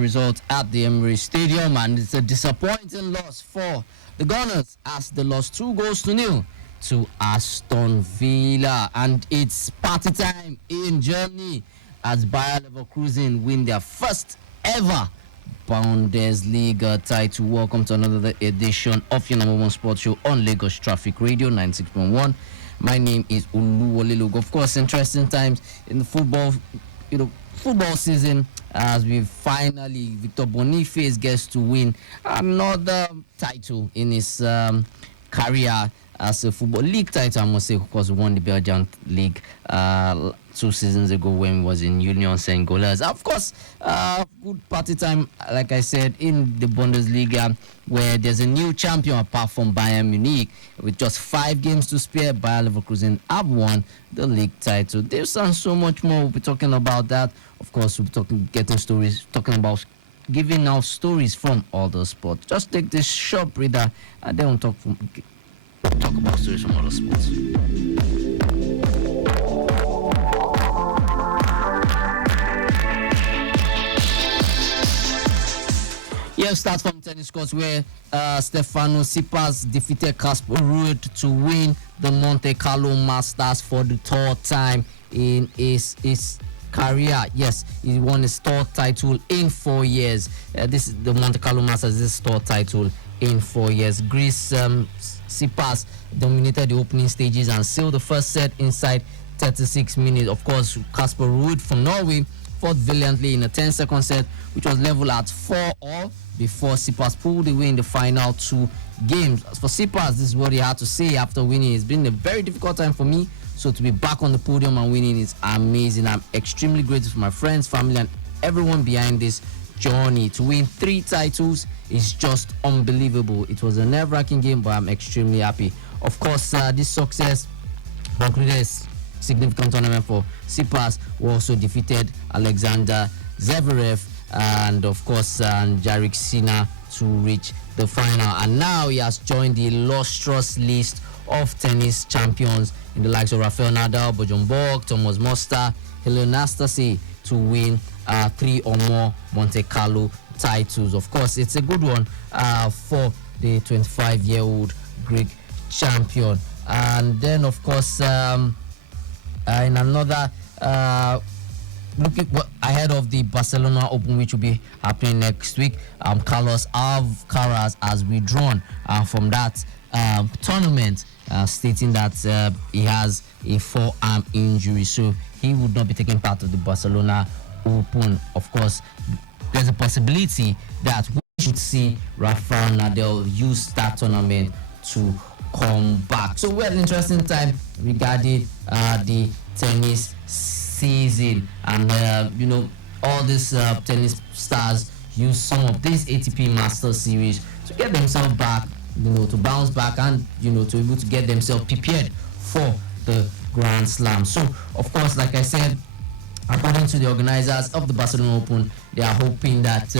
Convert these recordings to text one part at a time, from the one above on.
result at the Emirates Stadium, and it's a disappointing loss for the Gunners as they lost 2 goals to nil to Aston Villa. And it's party time in Germany as Bayer Leverkusen win their first ever Bundesliga title. Welcome to another edition of your number one sports show on Lagos Traffic Radio 96.1. My name is Oluwole. Of course, interesting times in the football season as we finally Victor Boniface gets to win another title in his career as a football league title. I must say, of course, won the Belgian league 2 seasons ago when he was in Union Saint Gilloise. Of course, good party time, like I said, in the Bundesliga, where there's a new champion apart from Bayern Munich. With just 5 games to spare, Bayer Leverkusen have won the league title. There's so much more. We'll be talking about that. Of course, we'll be talking about giving out stories from all the sports. Just take this short breather and then we'll talk about stories from other sports. Here starts from tennis courts where Stefano Tsitsipas defeated Casper Ruud to win the Monte Carlo Masters for the 3rd time in his career. Yes, he won his 3rd title in 4 years. This is the Monte Carlo Masters, this 3rd title in 4 years. Greece Tsitsipas dominated the opening stages and sealed the first set inside 36 minutes. Of course, Casper Ruud from Norway fought valiantly in a 10-second set, which was level at 4-all before Tsitsipas pulled away in the final 2 games. As for Tsitsipas, this is what he had to say after winning. It's been a very difficult time for me, so to be back on the podium and winning is amazing. I'm extremely grateful for my friends, family, and everyone behind this journey. To win 3 titles is just unbelievable. It was a nerve-wracking game, but I'm extremely happy. Of course, this success concluded a significant tournament for Tsitsipas, who also defeated Alexander Zverev and of course Jannik Sinner to reach the final. And now he has joined the illustrious list of tennis champions in the likes of Rafael Nadal, Bjorn Borg, Thomas Muster, Helen Nastase to win 3 or more Monte Carlo titles. Of course, it's a good one for the 25-year-old Greek champion. And then, of course, in another looking ahead of the Barcelona Open, which will be happening next week, Carlos Alcaraz has withdrawn from that tournament, stating that he has a forearm injury, so he would not be taking part of the Barcelona Open. Of course, there's a possibility that we should see Rafael Nadal use that tournament to come back. So we had an interesting time regarding the tennis season, and all these tennis stars use some of this ATP Masters Series to get themselves back, to bounce back, and to be able to get themselves prepared for the Grand Slam. So of course, like I said, according to the organizers of the Barcelona Open, they are hoping that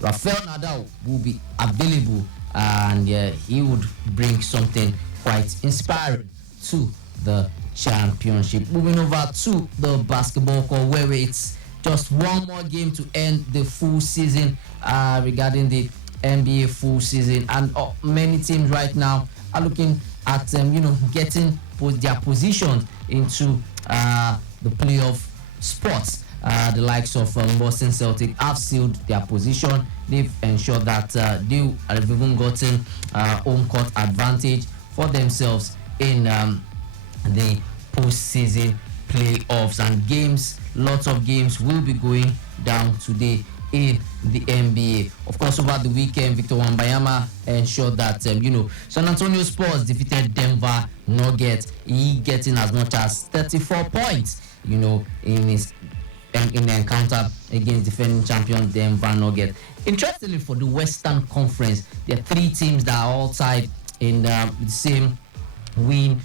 Rafael Nadal will be available, and he would bring something quite inspiring to the championship. Moving over to the basketball court, where it's just one more game to end the full season regarding the NBA full season, and many teams right now are looking at getting their positions into the playoff spots. The likes of Boston Celtics have sealed their position. They've ensured that they have even gotten home court advantage for themselves in the postseason playoffs, and lots of games will be going down today in the NBA. Of course, over the weekend, Victor Wembanyama ensured that San Antonio Spurs defeated Denver Nuggets. He getting as much as 34 points, in the encounter against defending champion Denver Nuggets. Interestingly, for the Western Conference, there are 3 teams that are all tied in the same win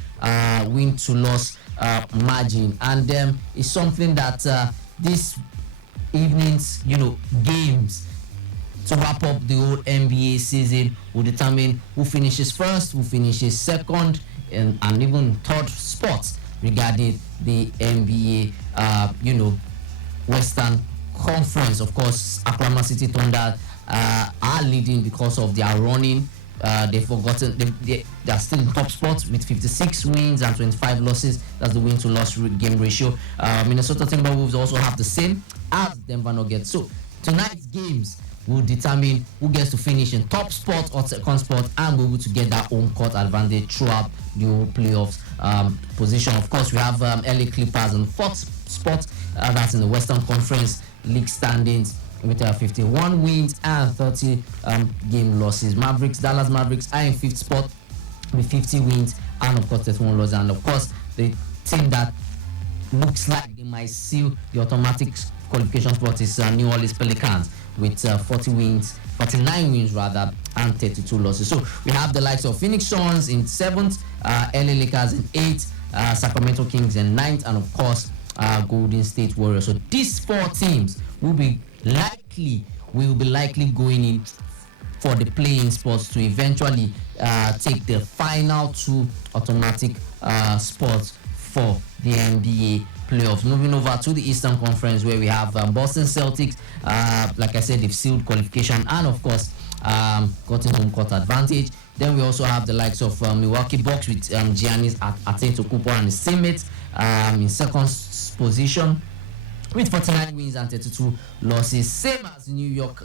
to loss margin, and it's something that this evening's games to wrap up the whole NBA season will determine who finishes first, who finishes second, and even third spots regarding the NBA Western conference, of course, Oklahoma City Thunder are leading because of their running. They've forgotten they are still in top spot with 56 wins and 25 losses. That's the win to loss game ratio. Minnesota Timberwolves also have the same as Denver Nuggets. So tonight's games will determine who gets to finish in top spot or second spot and be able to get that home court advantage throughout the whole playoffs position. Of course, we have LA Clippers in fourth spot. That's in the Western Conference League standings with 51 wins and 30 game losses. Dallas Mavericks are in fifth spot with 50 wins and of course 31 losses. And of course, the team that looks like they might seal the automatic qualification spot is New Orleans Pelicans with 49 wins rather, and 32 losses. So we have the likes of Phoenix Suns in 7th, LA Lakers in 8th, Sacramento Kings in 9th, and of course Golden State Warriors. So these 4 teams will be likely going in for the playing spots to eventually take the final 2 automatic spots for the NBA playoffs. Moving over to the Eastern Conference, where we have Boston Celtics. Like I said, they've sealed qualification and of course gotten home court advantage. Then we also have the likes of Milwaukee Bucks with Giannis Antetokounmpo and his teammates in second position with 49 wins and 32 losses, same as New York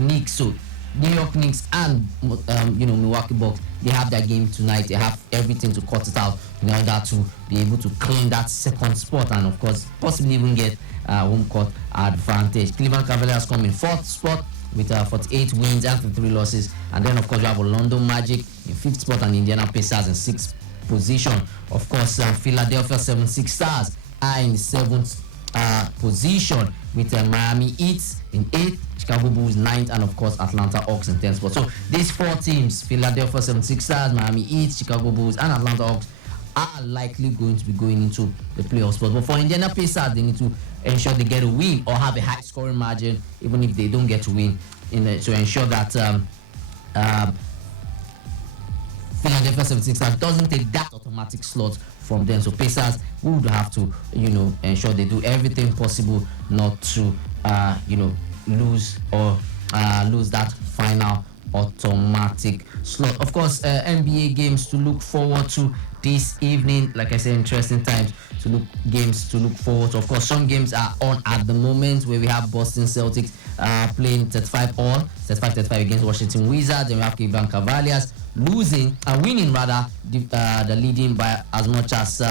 Knicks. So New York Knicks and Milwaukee Bucks, they have their game tonight. They have everything to cut it out in order to be able to claim that second spot and of course possibly even get home court advantage. Cleveland Cavaliers come in fourth spot with 48 wins and 53 losses, and then of course we have Orlando Magic in fifth spot and Indiana Pacers in sixth position. Of course, Philadelphia 76ers are in the seventh position with Miami Heat in 8th, Chicago Bulls 9th, and of course Atlanta Hawks in 10th spot. So these 4 teams, Philadelphia 76ers, Miami Heat, Chicago Bulls, and Atlanta Hawks, are likely going to be going into the playoff spot. But for Indiana Pacers, they need to ensure they get a win or have a high scoring margin, even if they don't get to win, to ensure that Philadelphia 76ers doesn't take that automatic slot from them. So Pacers would have to, ensure they do everything possible not to, lose that final automatic slot. Of course, NBA games to look forward to this evening. Like I said, interesting times to look forward to. Of course, some games are on at the moment, where we have Boston Celtics playing 35 against Washington Wizards. Then we have Cleveland Cavaliers winning the leading by as much as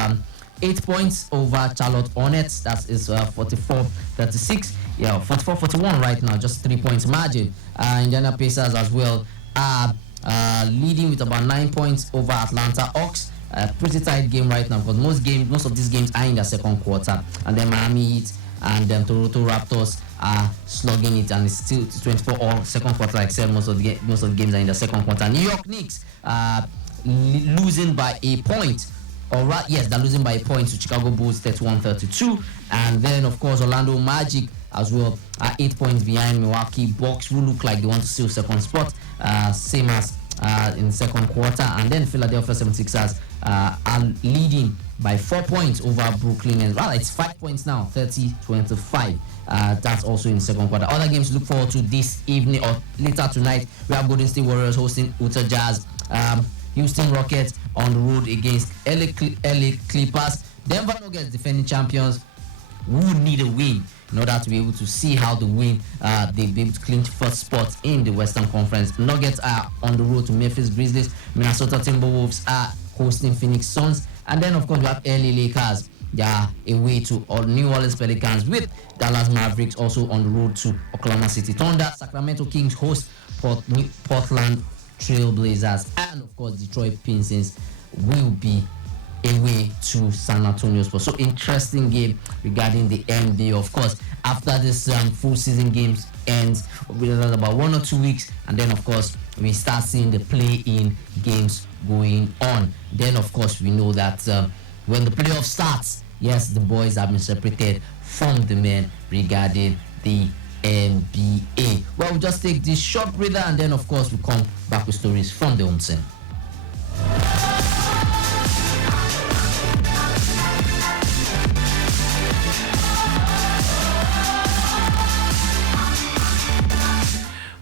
8 points over Charlotte Hornets. That is 44-36. 44-41 right now, just 3 points margin. Indiana Pacers as well are leading with about 9 points over Atlanta Hawks. Pretty tight game right now, because most of these games are in the second quarter. And then Miami Heat and Toronto Raptors are slugging it, and it's still 24 all second quarter. Like I said, most of the games are in the second quarter. New York Knicks losing by a point. They're losing by a point to Chicago Bulls 31-32. And then of course Orlando Magic as well are 8 points behind Milwaukee Bucks, who look like they want to steal second spot, same as in the second quarter. And then Philadelphia 76ers are leading by 4 points over Brooklyn, and it's 5 points now, 30-25. That's also in the second quarter. Other games to look forward to this evening or later tonight, we have Golden State Warriors hosting Utah Jazz, Houston Rockets on the road against LA Clippers. Denver Nuggets, defending champions, would need a win in order to be able to see how they'll be able to clinch first spot in the Western Conference. Nuggets are on the road to Memphis Grizzlies. Minnesota Timberwolves are hosting Phoenix Suns. And then, of course, we have LA Lakers. They are away to New Orleans Pelicans, with Dallas Mavericks also on the road to Oklahoma City Thunder. Sacramento Kings host Portland Trailblazers. And, of course, Detroit Pistons will be away to San Antonio Spurs. So interesting game regarding the NBA. Of course, after this full season games ends, we'll have about 1 or 2 weeks, and then of course we start seeing the play-in games going on. Then of course we know that when the playoff starts, yes, the boys have been separated from the men regarding the NBA. Well, we'll just take this short breather, and then of course we'll come back with stories from the home scene.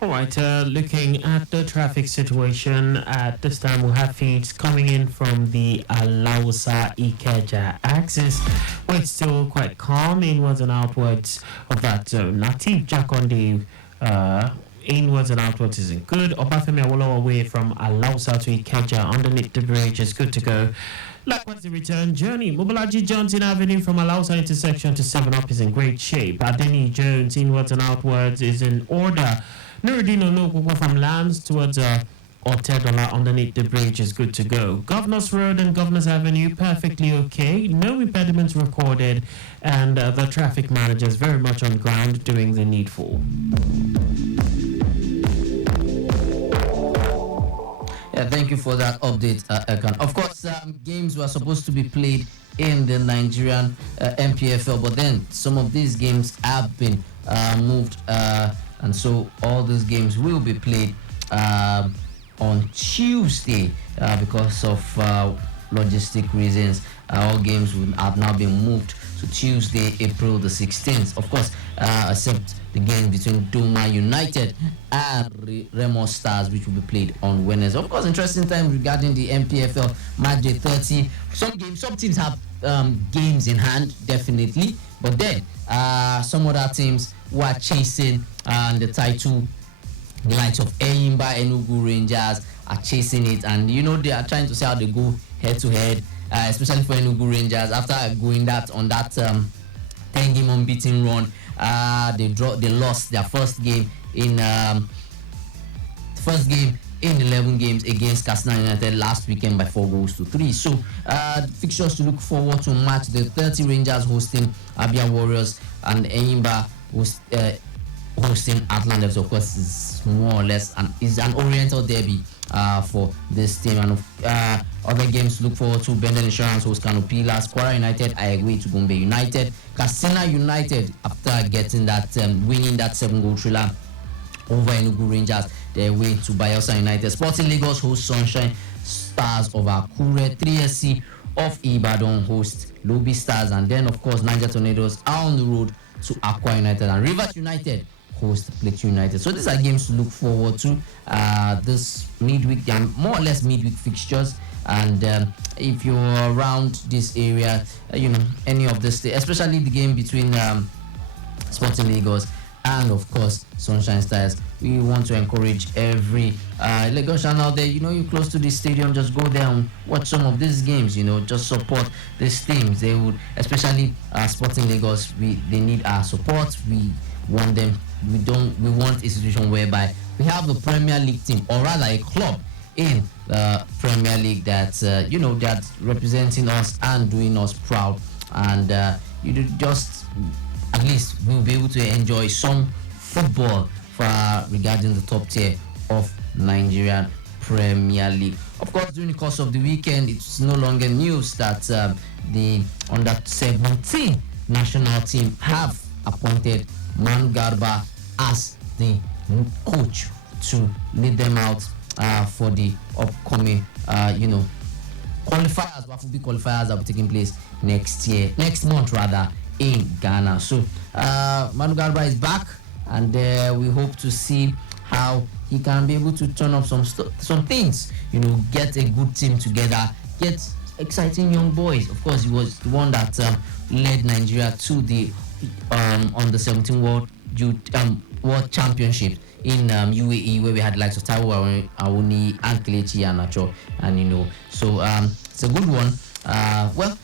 All right, looking at the traffic situation at this time, we have feeds coming in from the Alausa Ikeja axis, where it's still quite calm inwards and outwards of that zone. Native Jack on the inwards and outwards isn't good. Obafemi Awolowo away from Alausa to Ikeja underneath the bridge is good to go. Likewise, the return journey. Mobolaji Johnson Avenue from Alausa intersection to 7 Up is in great shape. Adeni Jones inwards and outwards is in order. Nuruddin Onogugu from Lands towards Otedola underneath the bridge is good to go. Governors Road and Governors Avenue perfectly okay. No impediments recorded, and the traffic manager is very much on ground doing the needful. Yeah, thank you for that update, Ekan. Of course, games were supposed to be played in the Nigerian MPFL, but then some of these games have been moved, and so all these games will be played on Tuesday because of logistic reasons. All games will have now been moved to Tuesday, April the 16th. Of course, except the game between Doma United and Remo Stars, which will be played on Wednesday. Of course, interesting time regarding the MPFL match day 30. Some teams have games in hand, definitely, but then some other teams who are chasing the title, the likes of Enyimba, Enugu Rangers, are chasing it, and they are trying to see how they go head to head, especially for Enugu Rangers after going on that 10-game unbeaten run. They lost their first game in 11 games against Katsina United last weekend by 4-3. So fixtures to look forward to: match the 30 Rangers hosting Abia Warriors, and Enyimba hosting Atlanta. Of course, is more or less is an Oriental derby for this team. And other games to look forward to: Bendel Insurance host Kano Pillars, Kwara United are away to Gombe United, Katsina United, after getting that winning that 7-goal thriller over Enugu Rangers, they're away to Bayelsa United. Sporting Lagos host Sunshine Stars of Akure, 3SC of Ibadan host Lobby Stars, and then of course Niger Tornadoes are on the road to Akwa United, and Rivers United host Plateau United. So these are games to look forward to this midweek. They are more or less midweek fixtures, and if you're around this area, any of this, especially the game between Sporting Lagos and of course Sunshine Stars, we want to encourage every Lagosian out there. You're close to the stadium, just go there and watch some of these games. Just support these teams. They would, especially Sporting Lagos, they need our support. We want them. We want a situation whereby we have a Premier League team, or rather a club in the Premier League that's that's representing us and doing us proud, and just at least we'll be able to enjoy some football regarding the top tier of Nigerian Premier League. Of course, during the course of the weekend, it's no longer news that the under-17 national team have appointed Manu Garba as the coach to lead them out for the upcoming qualifiers, WAFUB qualifiers that will be taking place next month rather, in Ghana. So Manu Garba is back, and we hope to see how he can be able to turn up some things, get a good team together, get exciting young boys. Of course, he was the one that led Nigeria to the under-17 World Championship in UAE, where we had likes of Taiwo Awoni and Kelechi Iheanacho, and so it's a good one. Well,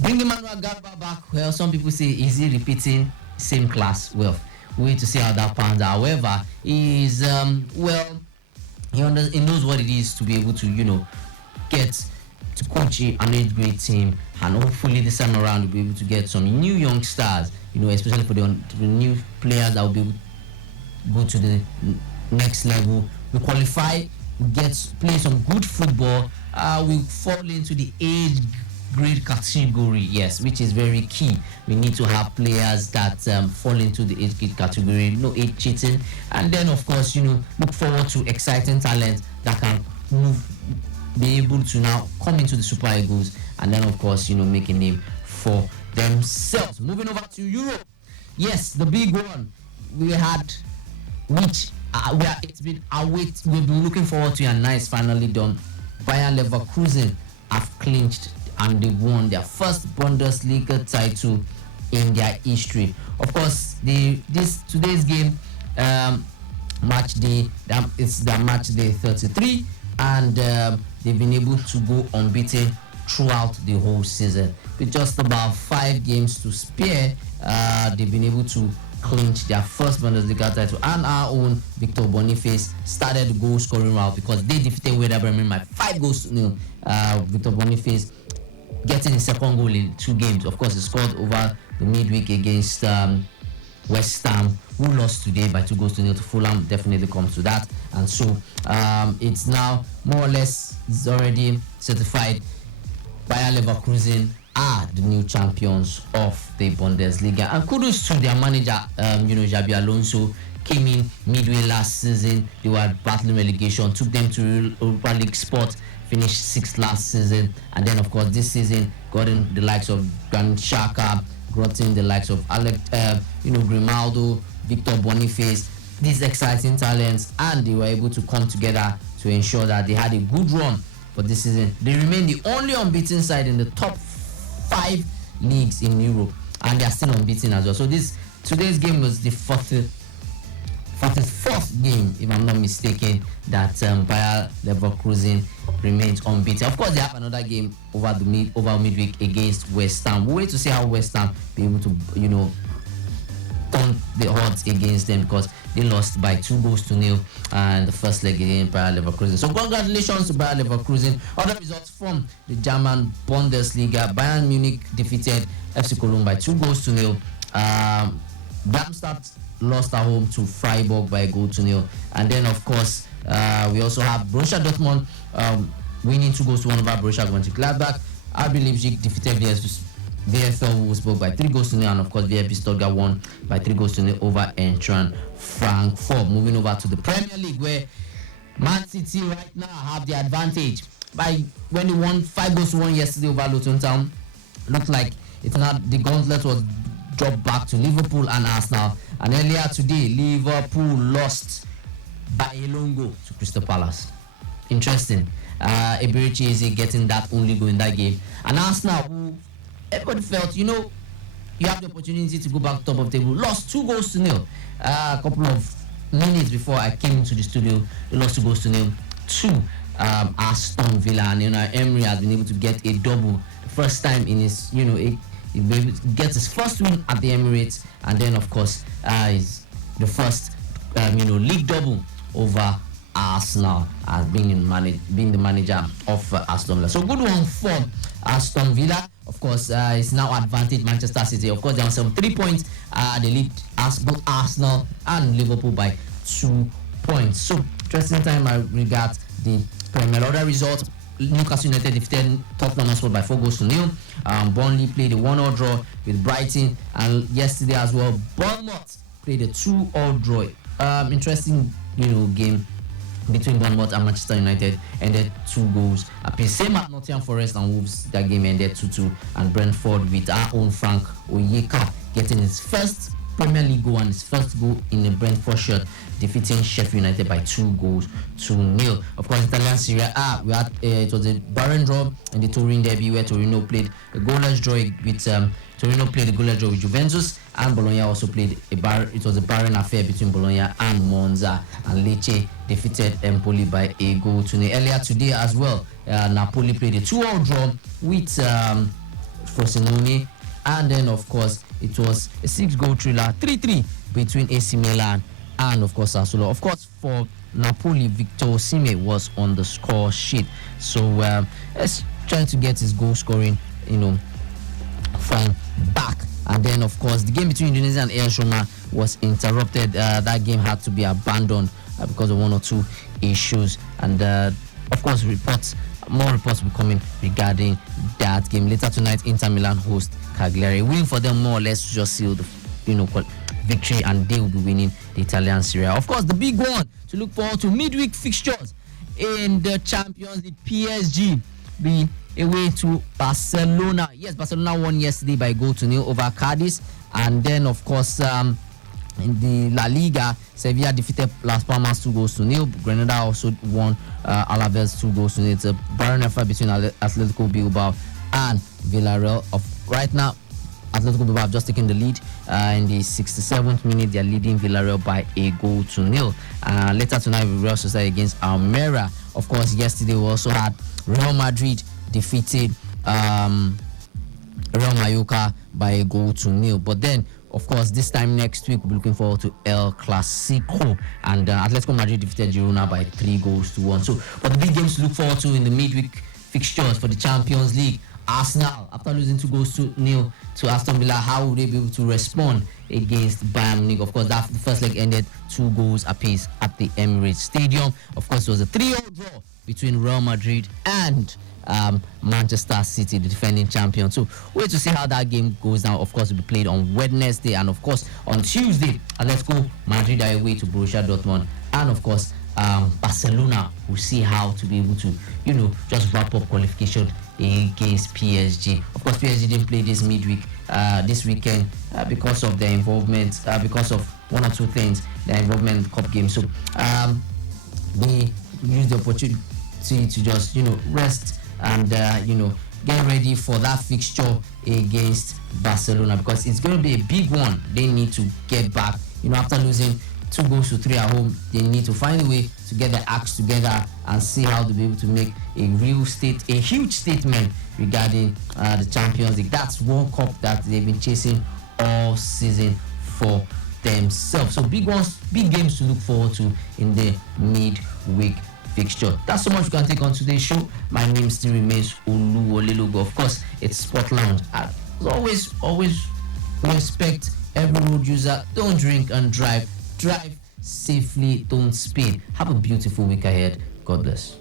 bringing Manuel Garba back, well, some people say, is he repeating same class? Well, we wait to see how that pans out. However, he's he knows what it is to be able to get to coach an 8th grade team, and hopefully this time around we'll be able to get some new young stars, especially for the new players that will be able to go to the next level. We qualify, we play some good football, we fall into the age grade category, yes, which is very key. We need to have players that fall into the age grade category, no age cheating, and then of course look forward to exciting talent that can be able to now come into the Super Eagles, and then of course make a name for themselves. Moving over to Europe, yes, the big one we had, which it's been await. We've been looking forward to it, and now it's finally done. Bayern Leverkusen have clinched and they won their first Bundesliga title in their history. Of course, this today's game, match day, it's the match day 33, and they've been able to go unbeaten throughout the whole season. With just about 5 games to spare, they've been able to clinch their first Bundesliga title, and our own Victor Boniface started the goal scoring route because they defeated Werder Bremen by 5 goals to 0. Victor Boniface getting his second goal in 2 games. Of course, he scored over the midweek against West Ham, who lost today by 2 goals to 0 to Fulham. Definitely comes to that, and so it's now more or less it's already certified. Bayer Leverkusen are the new champions of the Bundesliga, and kudos to their manager, Xabi Alonso. Came in midway last season. They were battling relegation, took them to Europa League spot, finished 6th last season, and then of course this season got in the likes of Granit Xhaka, brought in the likes of Grimaldo, Victor Boniface, these exciting talents, and they were able to come together to ensure that they had a good run for this season. They remain the only unbeaten side in the top 5 leagues in Europe, and they are still unbeaten as well. So today's game was the 44th game, if I'm not mistaken, that Bayer Leverkusen remains unbeaten. Of course, they have another game over midweek against West Ham. We'll wait to see how West Ham be able to, turn the odds against them, because they lost by 2 goals to 0 and the first leg against Bayer Leverkusen. So congratulations to Bayer Leverkusen. Other results from the German Bundesliga: Bayern Munich defeated FC Cologne by 2 goals to 0. Darmstadt lost at home to Freiburg by 1 goal to 0, and then of course we also have Borussia Dortmund winning 2 goals to 1 over Borussia Mönchengladbach. RB Leipzig defeated VfL Wolfsburg by 3 goals to 0, and of course VfB Stuttgart won by 3 goals to 0 over Eintracht Frankfurt. Moving over to the Premier League, where Man City right now have the advantage by when they won 5 goals to 1 yesterday over Luton Town. Looked like it's not the gauntlet was dropped back to Liverpool and Arsenal, and earlier today Liverpool lost by a long goal to Crystal Palace. Interesting. Eberichi is getting that only goal in that game, and Arsenal, who everybody felt, you have the opportunity to go back top of the table, lost 2 goals to 0. A couple of minutes before I came into the studio, they lost 2 goals to 0 to Aston Villa, and Emery has been able to get a double, the first time in his, he gets his first win at the Emirates, and then of course is the first league double over Arsenal as being the manager of Aston Villa. So good one for Aston Villa. Of course, it's now advantage Manchester City. Of course, they have some 3 points. They lead both Arsenal and Liverpool by 2 points. So interesting time I regard the Premier. Other results: Newcastle United defeated Tottenham Hotspur by 4 goals to 0. Burnley played a 1-1 draw with Brighton, and yesterday as well, Bournemouth played a 2-2 draw. Interesting, game between Bournemouth and Manchester United, ended 2 goals apiece. Same at Nottingham Forest and Wolves, that game ended 2-2, and Brentford, with our own Frank Onyeka getting his first Premier League goal and his first goal in a Brentford shirt, defeating Sheffield United by 2 goals to 0. Of course, Italian Serie A, we had it was a barren draw in the Turin derby, where Torino played a goalless draw with Juventus, and Bologna also played it was a barren affair between Bologna and Monza, and Lecce defeated Empoli by 1 goal to 0. Earlier today as well, Napoli played a 2-2 draw with Frosinone, and then of course it was a 6-goal thriller, 3-3 between AC Milan and of course Sassuolo. Of course, for Napoli, Victor Osimhen was on the score sheet, so let's trying to get his goal scoring from back. And then of course the game between Indonesia and AS Roma was interrupted. That game had to be abandoned because of 1 or 2 issues, and of course more reports will be coming regarding that game. Later tonight, Inter Milan host Cagliari. Win for them more or less just seal the victory, and they will be winning the Italian Serie A. Of course, the big one to look forward to: midweek fixtures in the Champions League. PSG be away to Barcelona. Yes, Barcelona won yesterday by 1 goal to 0 over Cadiz, and then of course In the La Liga, Sevilla defeated Las Palmas 2-0. Granada also won Alaves 2-0. It's a barren effort between Atletico Bilbao and Villarreal. Of right now, Atletico Bilbao have just taken the lead. In the 67th minute, they are leading Villarreal by 1-0. Later tonight, Real Sociedad against Almeria. Of course, yesterday we also had Real Madrid defeated Real Mallorca by 1-0. But then, of course, this time next week, we'll be looking forward to El Clasico. And Atletico Madrid defeated Girona by 3-1. So, but the big games to look forward to in the midweek fixtures for the Champions League. Arsenal, after losing 2-0 to Aston Villa, how will they be able to respond against Bayern Munich? Of course, that the first leg ended 2 goals apiece at the Emirates Stadium. Of course, it was a 3-0 draw between Real Madrid and Manchester City, the defending champion. So wait to see how that game goes down. Of course, it will be played on Wednesday, and of course on Tuesday, let's go Madrid are away to Borussia Dortmund, and of course Barcelona will see how to be able to just wrap up qualification against PSG. Of course, PSG didn't play this midweek this weekend because of their involvement, because of one or two things, their involvement in the cup game. So they used the opportunity to just rest and get ready for that fixture against Barcelona, because it's going to be a big one. They need to get back, after losing 2-3 at home. They need to find a way to get their acts together and see how to be able to make a huge statement regarding the Champions League. That's World Cup that they've been chasing all season for themselves. So big games to look forward to in the midweek fixture. That's so much we can take on today's show. My name still remains Oluwole. Of course, it's Sport Lounge. As always respect every road user. Don't drink and drive. Drive safely, don't speed. Have a beautiful week ahead. God bless.